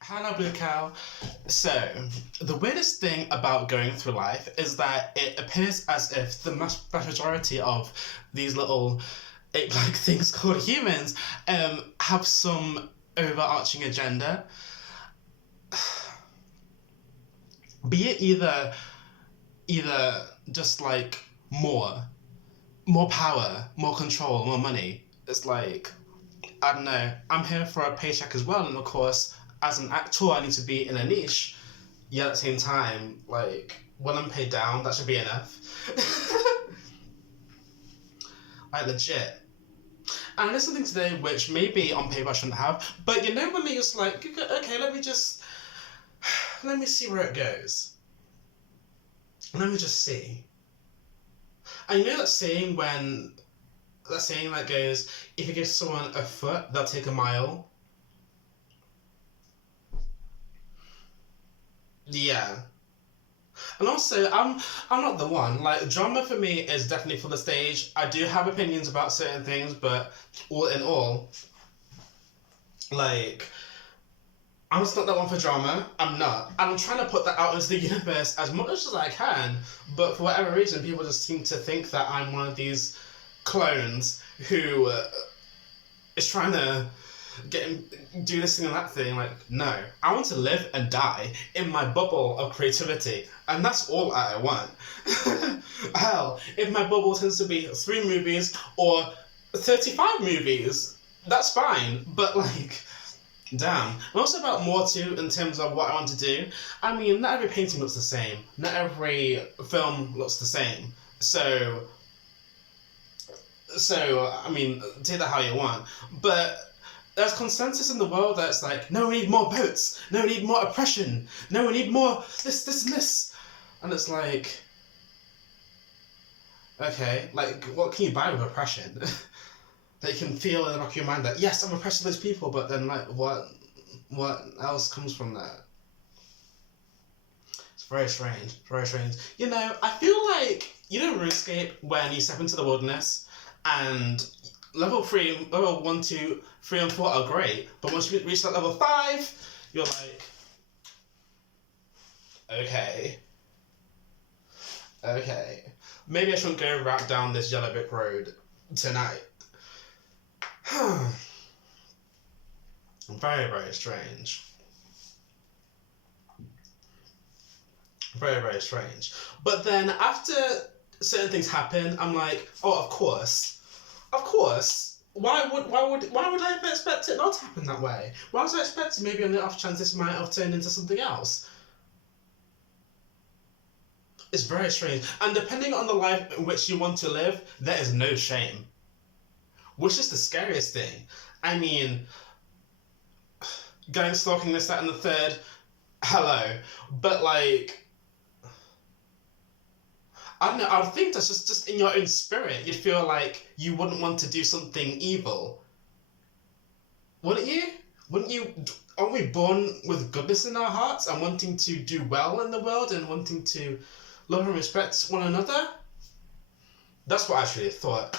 Hello, Blue Cow. So, the weirdest thing about going through life is that it appears as if the majority of these little ape-like things called humans have some overarching agenda. Be it either just like more power, more control, more money. It's like I don't know. I'm here for a paycheck as well, and of course, as an actor, I need to be in a niche. Yet at the same time, like when I'm paid down, that should be enough. Like legit. And there's something today which maybe on paper I shouldn't have, but you know when you're just like, okay, let me see where it goes. Let me just see. And you know that saying that goes, if you give someone a foot, they'll take a mile. Yeah. And also, I'm not the one. Like drama for me is definitely for the stage. I do have opinions about certain things, but all in all, like I'm just not that one for drama. I'm not. And I'm trying to put that out into the universe as much as I can. But for whatever reason, people just seem to think that I'm one of these clones who is trying to do this thing and that thing. Like, no, I want to live and die in my bubble of creativity, and that's all I want. Hell, if my bubble tends to be 3 movies or 35 movies, that's fine. But like, damn. And also about more too in terms of what I want to do. I mean, not every painting looks the same. Not every film looks the same. So I mean, take that how you want. But there's consensus in the world that's like, no, we need more votes. No, we need more oppression. No, we need more this, and this. And it's like, okay, like, what can you buy with oppression? That you can feel in the back of your mind that, yes, I'm oppressing those people, but then, like, what else comes from that? It's very strange, very strange. You know, I feel like, you know RuneScape, when you step into the wilderness, and level 1, 2, 3, and 4 are great, but once you reach that level 5, you're like, okay, maybe I shouldn't go right down this yellow brick road tonight. Very, very strange. Very, very strange. But then after certain things happen, I'm like, oh, of course. Of course. Why would I ever expect it not to happen that way? Why was I expecting maybe on the off chance this might have turned into something else? It's very strange. And depending on the life in which you want to live, there is no shame. Which is the scariest thing. I mean, going stalking this, that, and the third, hello. But like, I don't know, I would think that's just in your own spirit. You'd feel like you wouldn't want to do something evil. Wouldn't you? Wouldn't you? Aren't we born with goodness in our hearts and wanting to do well in the world and wanting to love and respect one another? That's what I actually thought.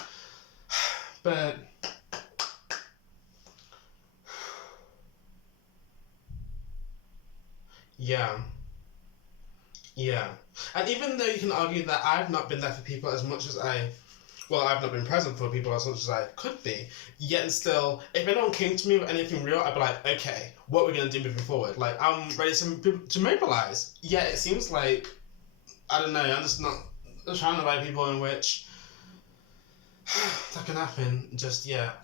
But yeah. Yeah. And even though you can argue that I've not been there for people as much as I've not been present for people as much as I could be, yet and still, if anyone came to me with anything real, I'd be like, okay, what are we going to do moving forward? Like, I'm ready to mobilize. Yet it seems like, I don't know, I'm just not surrounded by people in which that can happen just yet.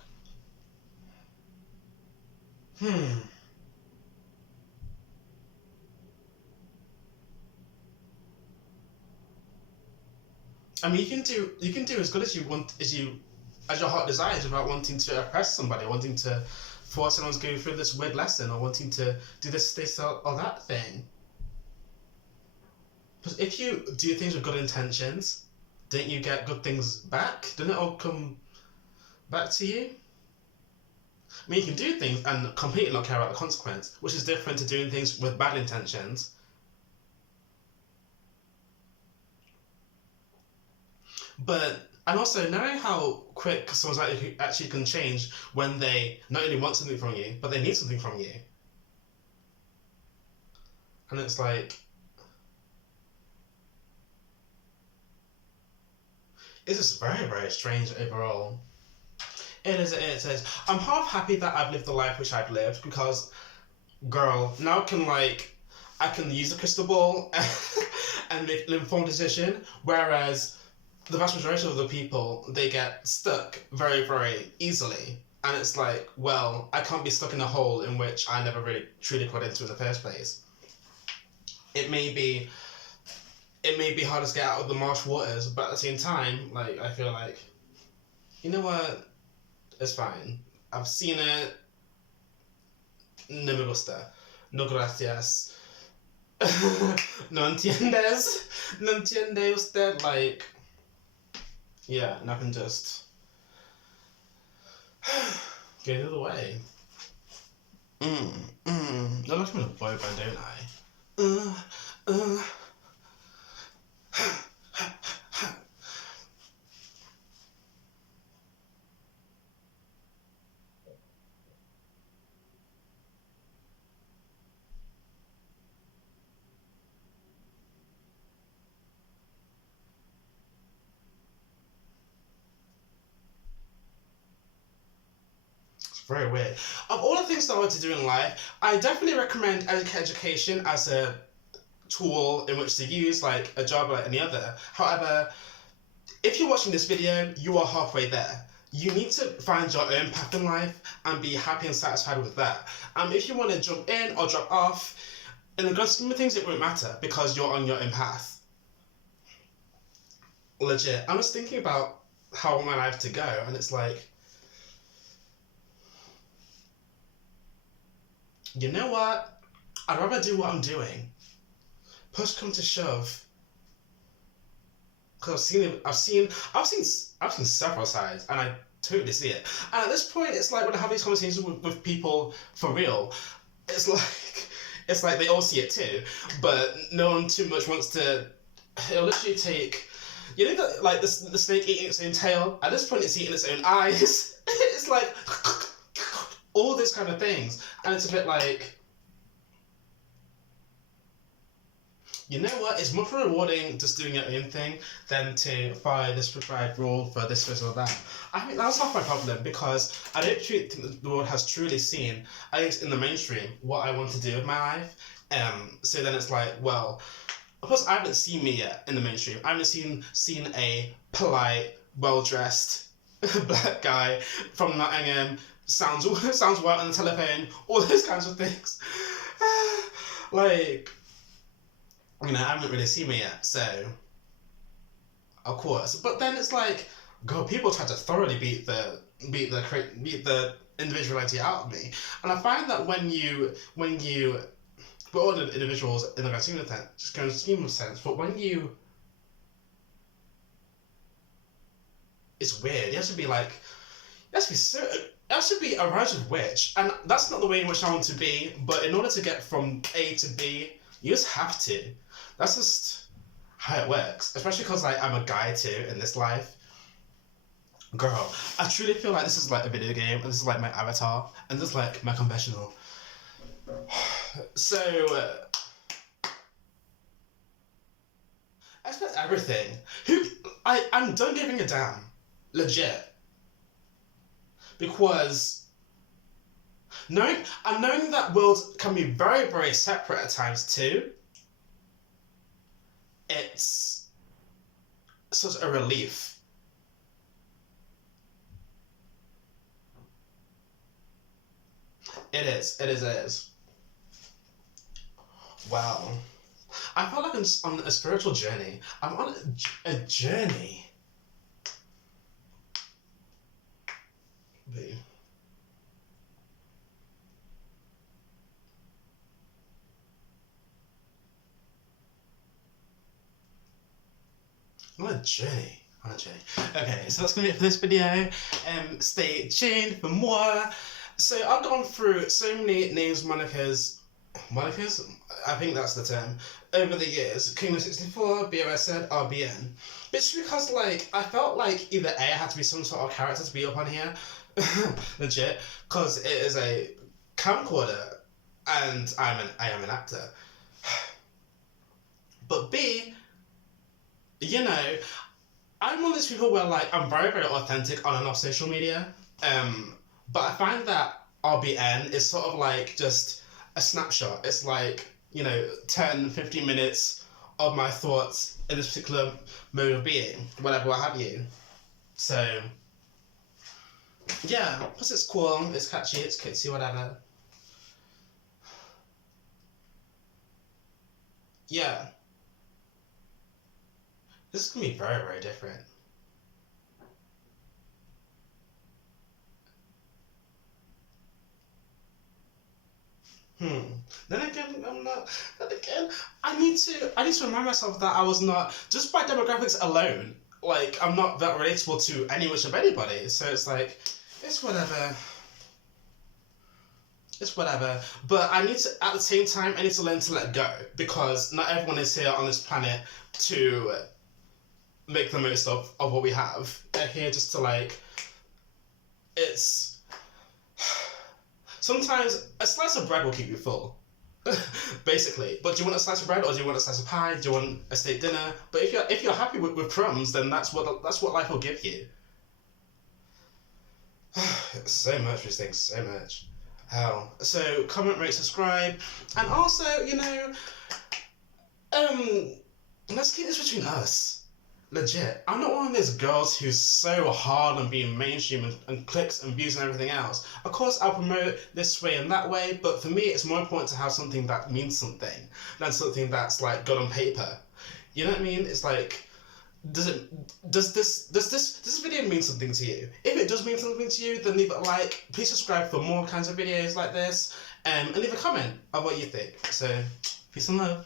I mean, you can do as good as you want as your heart desires without wanting to oppress somebody, wanting to force someone to go through this weird lesson, or wanting to do this or that thing. But if you do things with good intentions, don't you get good things back? Doesn't it all come back to you? I mean, you can do things and completely not care about the consequence, which is different to doing things with bad intentions. But and also knowing how quick someone's actually can change when they not only want something from you, but they need something from you. And it's like, it's just very, very strange overall. It is, it is, it is. I'm half happy that I've lived the life which I've lived because, girl, now I can use a crystal ball and make an informed decision, whereas the vast majority of the people, they get stuck very, very easily. And it's like, well, I can't be stuck in a hole in which I never really truly got into in the first place. It may be hard to get out of the marsh waters, but at the same time, like, I feel like, you know what? It's fine. I've seen it. No me gusta. No gracias. No entiendes. No entiende usted. Like, yeah, and I can just get it away. I like I'm in a boy band, don't I? Very weird. Of all the things that I want to do in life, I definitely recommend education as a tool in which to use, like a job like any other. However, if you're watching this video, you are halfway there. You need to find your own path in life and be happy and satisfied with that. If you want to jump in or drop off, in the grand scheme of things, it won't matter because you're on your own path. Legit. I was thinking about how I want my life to go, and it's like, you know what? I'd rather do what I'm doing. Push come to shove. Because I've seen several sides, and I totally see it. And at this point, it's like when I have these conversations with people for real, it's like they all see it too, but no one too much wants to. It'll literally take, you know, like the snake eating its own tail. At this point, it's eating its own eyes. It's like all those kind of things, and it's a bit like, you know what? It's much more rewarding just doing your own thing than to follow this prescribed rule for this or that. I think that's half my problem because I don't think the world has truly seen, at least in the mainstream, what I want to do with my life. So then it's like, well, of course I haven't seen me yet in the mainstream. I haven't seen a polite, well-dressed black guy from Nottingham sounds white on the telephone, all those kinds of things. Like, you know, I haven't really seen me yet, so of course. But then it's like, God, people try to thoroughly beat the individuality out of me, and I find that when you we're all individuals in the grand scheme of sense, but when you, it's weird. You have to be like, it has to be a righteous witch, and that's not the way in which I want to be. But in order to get from A to B, you just have to. That's just how it works. Especially because like I'm a guy too in this life. Girl, I truly feel like this is like a video game, and this is like my avatar, and this is like my confessional. So, I expect everything. I'm done giving a damn. Legit. Because knowing that worlds can be very, very separate at times too, it's such a relief. It is. Wow. I felt like I'm on a spiritual journey. I'm on a journey. On a journey. Okay, so that's gonna be it for this video. Stay tuned for more. So I've gone through so many names, monikers, I think that's the term, over the years. Kingdom 64, BOSN, RBN. But it's because like I felt like either A, I had to be some sort of character to be up on here, legit, because it is a camcorder, and I am an actor. But B, you know, I'm one of those people where like I'm very, very authentic on and off social media. But I find that RBN is sort of like just a snapshot. It's like, 10, 15 minutes of my thoughts in this particular mode of being, whatever, what have you. So, yeah, plus it's cool, it's catchy, it's cutesy, whatever. Yeah, this is gonna be very, very different. Hmm. Then again, I'm not. Then again, I need to remind myself that I was not just by demographics alone. Like I'm not that relatable to any much of anybody. So it's like, it's whatever. It's whatever. But I need to, at the same time, I need to learn to let go because not everyone is here on this planet to make the most of what we have. They're here just to like. It's sometimes a slice of bread will keep you full. Basically. But do you want a slice of bread or do you want a slice of pie? Do you want a steak dinner? But if you're happy with crumbs, then that's what life will give you. So much these things, so much. Hell. So comment, rate, subscribe, and also um, let's keep this between us. Legit. I'm not one of those girls who's so hard on being mainstream and clicks and views and everything else. Of course, I'll promote this way and that way, but for me, it's more important to have something that means something than something that's like good on paper. You know what I mean? It's like, does this video mean something to you? If it does mean something to you, then leave a like. Please subscribe for more kinds of videos like this, and leave a comment of what you think. So, peace and love.